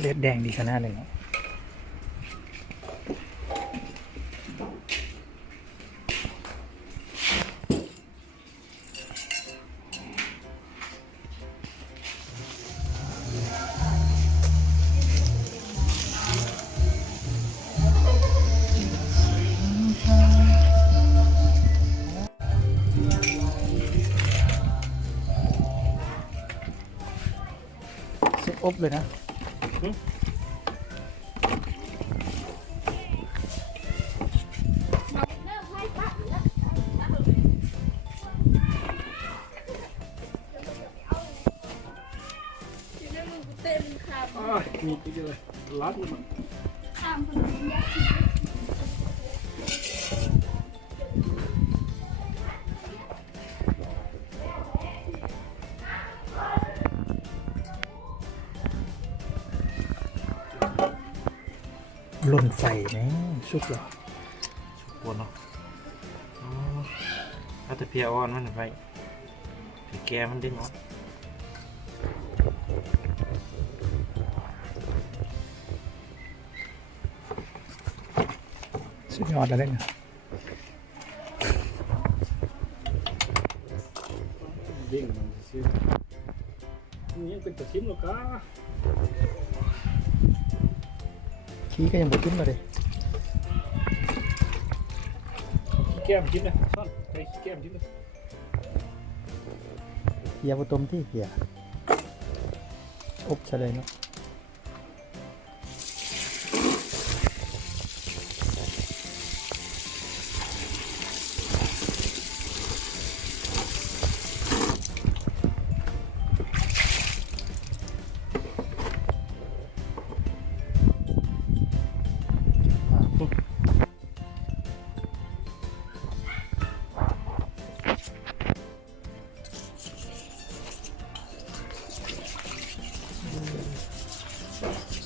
เลือดแดงดีขนาดเลยเนาะซุปอบเลยนะมีไปเลยรัดมันข้ามคนนี้หล่นไฟไหมสุกเหรอ สุกวนเนาะถ้าแต่เพียอ่อนมันไปถือแกมันดึงออก สุดยอดแล้วเนี่ย เด้งมันซื้อนี่เป็นตัวชิ้นหรอกะ ขี้ก็ยังบดขึ้นมาเลย แก้มชิ้นนะซ่อนไปแก้มชิ้นนะ เฮียบต้มที่เฮียอบซะเลยเนาะ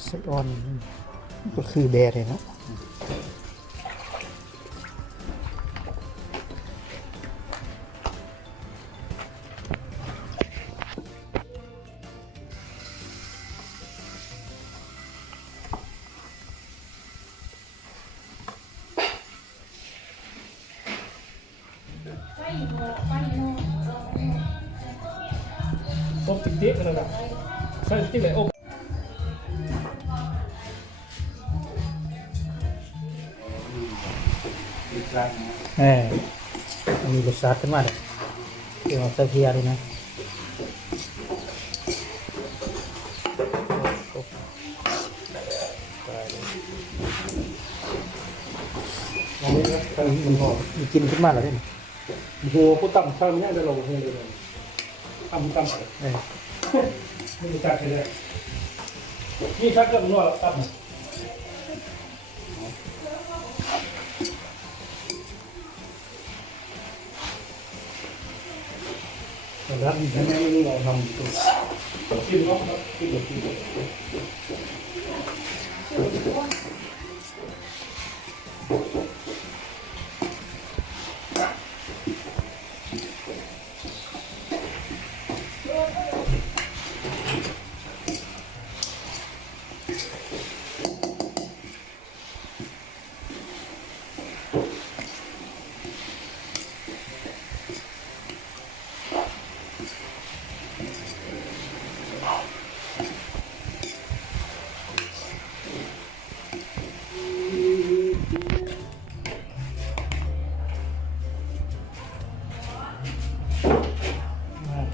ไส้อ่อนก็คือแดดเลยเนาะอบติ๊กติ๊กอะไรแบบใช่ติ๊กเลยอบมีรสชาติขึ้นมาเลยเดี๋ยวใส่เพียเลยนะมันหอมมีกลินขึ้นมาแล้วเนี่ย โหกูต่ำช่างเนี่ยจะลงให้เลยต่ำไม่รู้จักเลยนี่ชักก็มันว่าต่ำแต่ร้านนี้แม่ไม่รู้เราทำตัวกินเนาะกินแบบกิน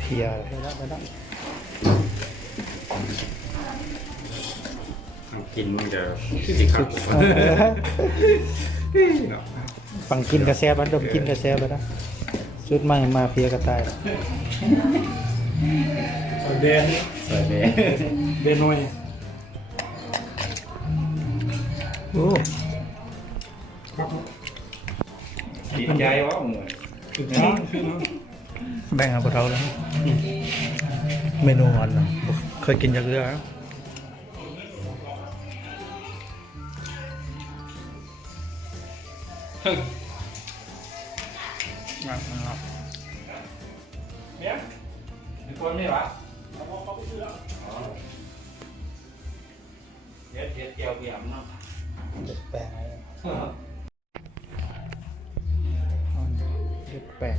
เพียเลย กินมึงจะสิครับ ฟังกินกระแซบดมกินกระแซบแล้วนะชุดใหม่มาเพียกระต่าย เดน สวยเลย เดนหน่อย โอ้ ติดใจวะมึง ถึงน้องคือน้อง แบ่งเอาพวกเราแล้วเมนูอ่อนนะเคยกินจากเรือนะนะครับ เนี่ยมีคนนี่หรอ เฮ็ดเจียวเบียมเนาะ เด็ดแปลงอะไรเด็ดแปลง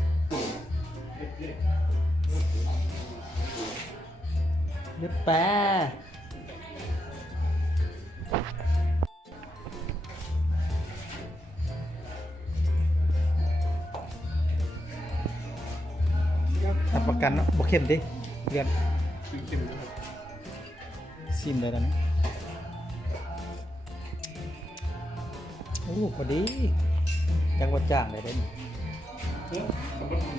เด็ดแปลงรับประกันเนาะบ่เข้มดิเดือนซิมเลยตอนนี้โอ้พอดียังว่าจ้างเลยได้นี่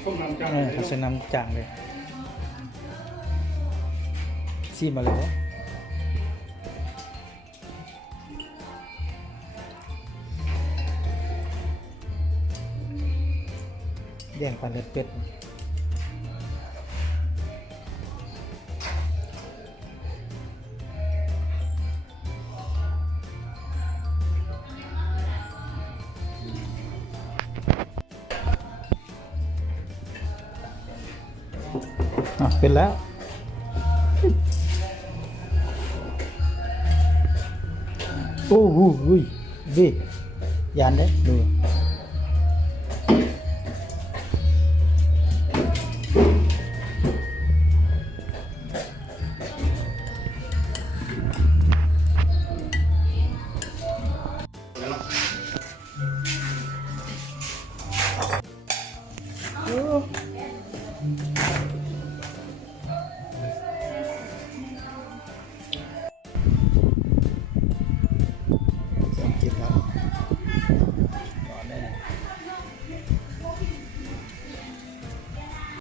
ส้มน้ำจัง เขาใช้น้ำจ้างเลยซิมมาเลยวะแย่งปันเลือดเป็ดเป็นแล้วโอ้โหดิยานเด้ดู